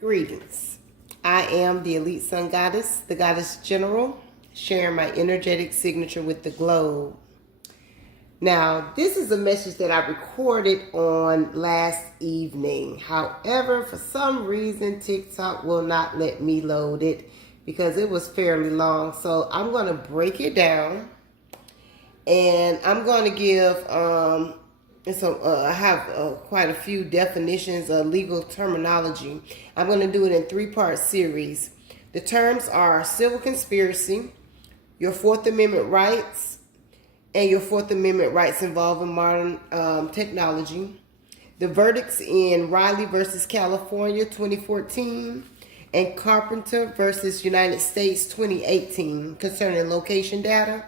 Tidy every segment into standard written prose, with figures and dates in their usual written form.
Greetings. I am the Elite Sun Goddess, the Goddess General, sharing my energetic signature with the globe. Now, this is a message that I recorded on last evening. However, for some reason, TikTok will not let me load it because it was fairly long. So I'm going to break it down and I'm going to give I have quite a few definitions of legal terminology. I'm going to do it in three-part series. The terms are civil conspiracy, your Fourth Amendment rights, and your Fourth Amendment rights involving modern technology. The verdicts in Riley versus California 2014 and Carpenter versus United States 2018 concerning location data.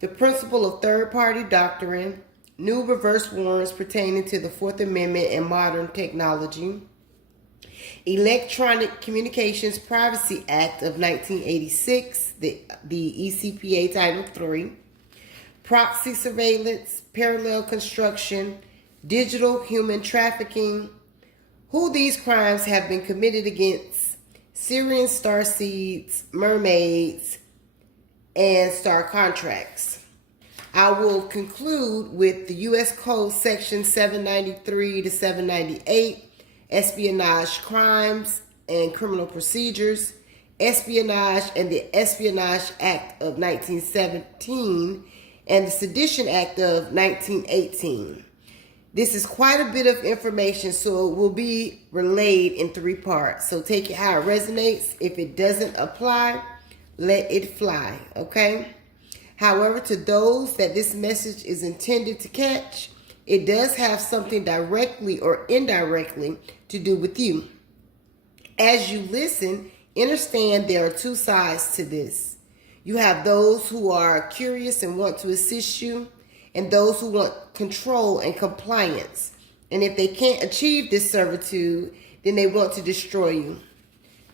The principle of third-party doctrine. New reverse warrants pertaining to the Fourth Amendment and modern technology. Electronic Communications Privacy Act of 1986, the ECPA Title III. Proxy surveillance, parallel construction, digital human trafficking. Who these crimes have been committed against Syrian starseeds, mermaids, and star contracts. I will conclude with the U.S. Code Section 793 to 798, espionage crimes and criminal procedures, espionage and the Espionage Act of 1917, and the Sedition Act of 1918. This is quite a bit of information, so it will be relayed in three parts. So take it how it resonates. If it doesn't apply, let it fly, okay? However, to those that this message is intended to catch, it does have something directly or indirectly to do with you. As you listen, understand there are two sides to this. You have those who are curious and want to assist you, and those who want control and compliance. And if they can't achieve this servitude, then they want to destroy you.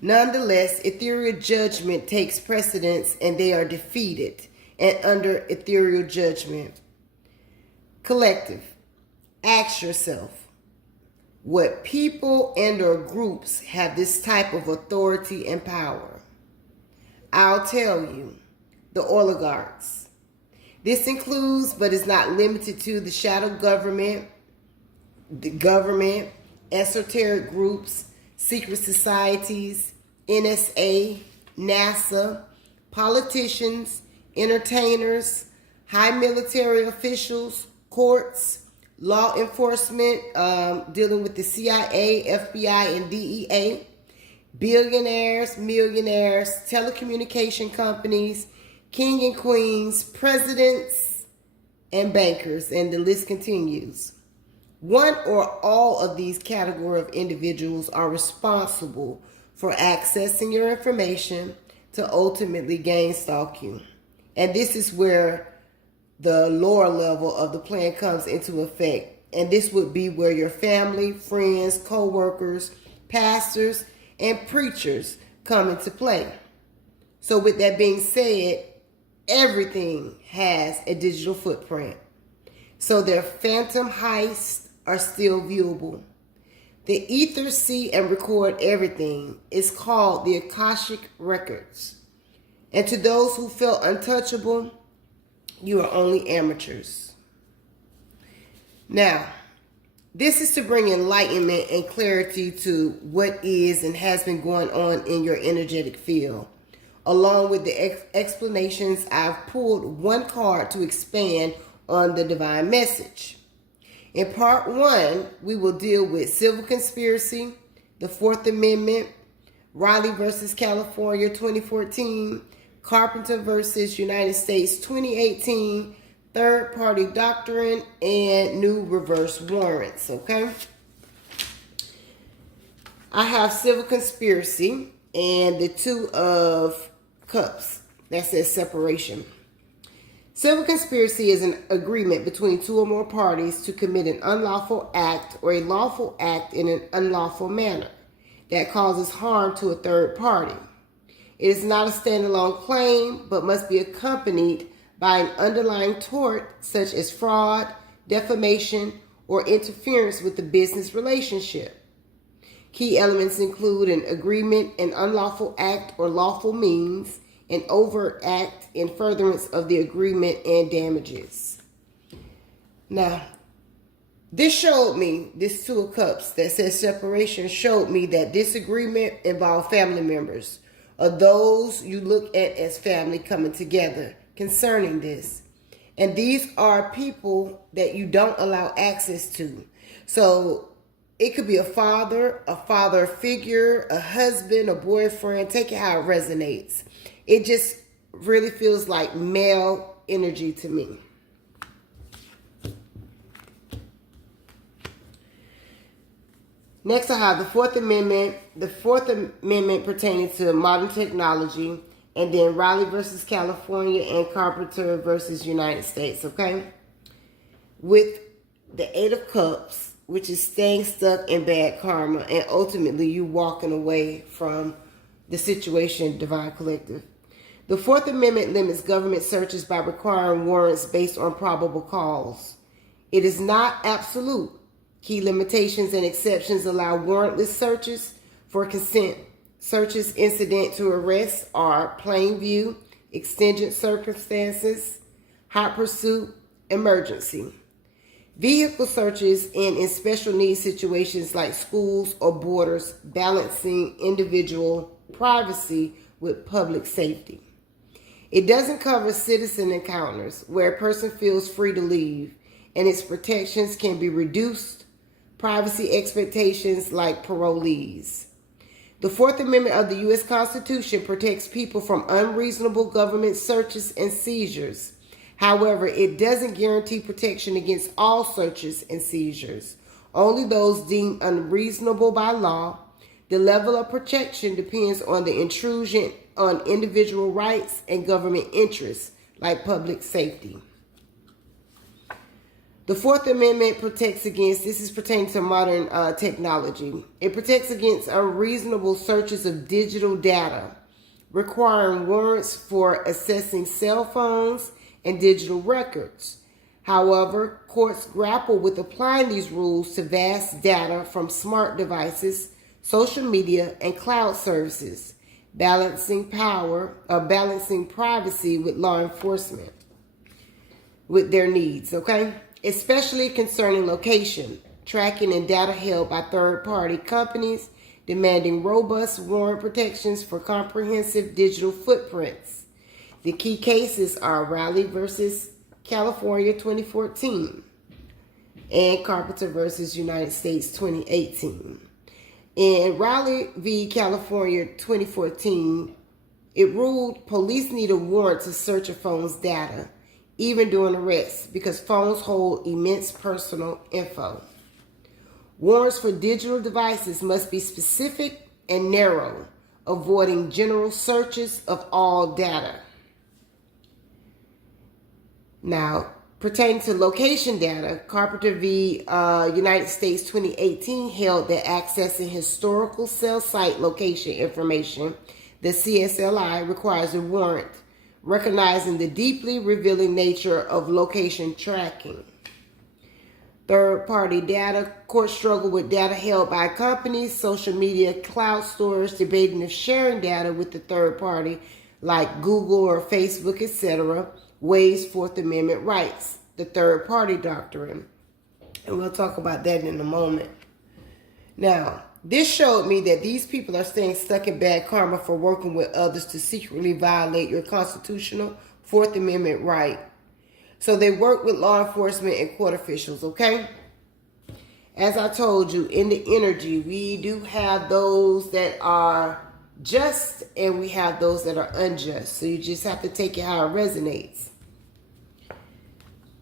Nonetheless, ethereal judgment takes precedence and they are defeated and under ethereal judgment. Collective, ask yourself, what people and or groups have this type of authority and power? I'll tell you, the oligarchs. This includes, but is not limited to, the shadow government, the government, esoteric groups, secret societies, NSA, NASA, politicians, entertainers, high military officials, courts, law enforcement, dealing with the CIA, FBI, and DEA, billionaires, millionaires, telecommunication companies, king and queens, presidents, and bankers, and the list continues. One or all of these categories of individuals are responsible for accessing your information to ultimately gain stalk you. And this is where the lower level of the plan comes into effect. And this would be where your family, friends, co-workers, pastors, and preachers come into play. So with that being said, everything has a digital footprint. So their phantom heists are still viewable. The ethers see and record everything. It's called the Akashic Records. And to those who felt untouchable, you are only amateurs. Now, this is to bring enlightenment and clarity to what is and has been going on in your energetic field. Along with the explanations, I've pulled one card to expand on the divine message. In part one, we will deal with civil conspiracy, the Fourth Amendment, Riley versus California 2014, Carpenter versus United States 2018, third-party doctrine, and new reverse warrants, okay? I have civil conspiracy and the Two of Cups. That says separation. Civil conspiracy is an agreement between two or more parties to commit an unlawful act or a lawful act in an unlawful manner that causes harm to a third party. It is not a standalone claim, but must be accompanied by an underlying tort such as fraud, defamation, or interference with the business relationship. Key elements include an agreement, an unlawful act or lawful means, an overt act in furtherance of the agreement, and damages. Now, this showed me, this Two of Cups that says separation showed me that this agreement involved family members, or those you look at as family coming together concerning this. And these are people that you don't allow access to. So it could be a father figure, a husband, a boyfriend. Take it how it resonates. It just really feels like male energy to me. Next, I have the Fourth Amendment. The Fourth Amendment pertaining to modern technology, and then Raleigh versus California and Carpenter versus United States, okay? With the Eight of Cups, which is staying stuck in bad karma, and ultimately you walking away from the situation, Divine Collective. The Fourth Amendment limits government searches by requiring warrants based on probable cause. It is not absolute. Key limitations and exceptions allow warrantless searches for consent. Searches incident to arrest are plain view, exigent circumstances, hot pursuit, emergency. Vehicle searches in special needs situations like schools or borders, balancing individual privacy with public safety. It doesn't cover citizen encounters where a person feels free to leave, and its protections can be reduced. Privacy expectations like parolees. The Fourth Amendment of the U.S. Constitution protects people from unreasonable government searches and seizures. However, it doesn't guarantee protection against all searches and seizures, only those deemed unreasonable by law. The level of protection depends on the intrusion on individual rights and government interests like public safety. The Fourth Amendment protects against, this is pertaining to modern technology. It protects against unreasonable searches of digital data, requiring warrants for accessing cell phones and digital records. However, courts grapple with applying these rules to vast data from smart devices, social media, and cloud services, balancing privacy with law enforcement, with their needs, okay? Especially concerning location, tracking, and data held by third-party companies, demanding robust warrant protections for comprehensive digital footprints. The key cases are Raleigh versus California 2014 and Carpenter versus United States 2018. In Raleigh v. California 2014, it ruled police need a warrant to search a phone's data, even during arrests, because phones hold immense personal info. Warrants for digital devices must be specific and narrow, avoiding general searches of all data. Now, pertaining to location data, Carpenter v. United States 2018 held that accessing historical cell site location information, the CSLI, requires a warrant, recognizing the deeply revealing nature of location tracking. Third-party data, courts struggle with data held by companies, social media, cloud storage, debating if sharing data with the third party, like Google or Facebook, etc., waives Fourth Amendment rights, the third-party doctrine. And we'll talk about that in a moment. Now, this showed me that these people are staying stuck in bad karma for working with others to secretly violate your constitutional Fourth Amendment right. So they work with law enforcement and court officials, okay? As I told you, in the energy, we do have those that are just and we have those that are unjust. So you just have to take it how it resonates.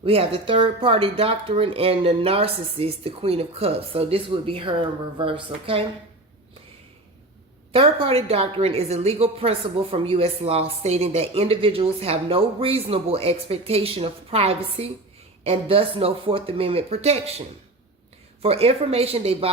We have the third-party doctrine and the narcissist, the Queen of Cups. So this would be her in reverse, okay? Third-party doctrine is a legal principle from U.S. law stating that individuals have no reasonable expectation of privacy and thus no Fourth Amendment protection. For information they violate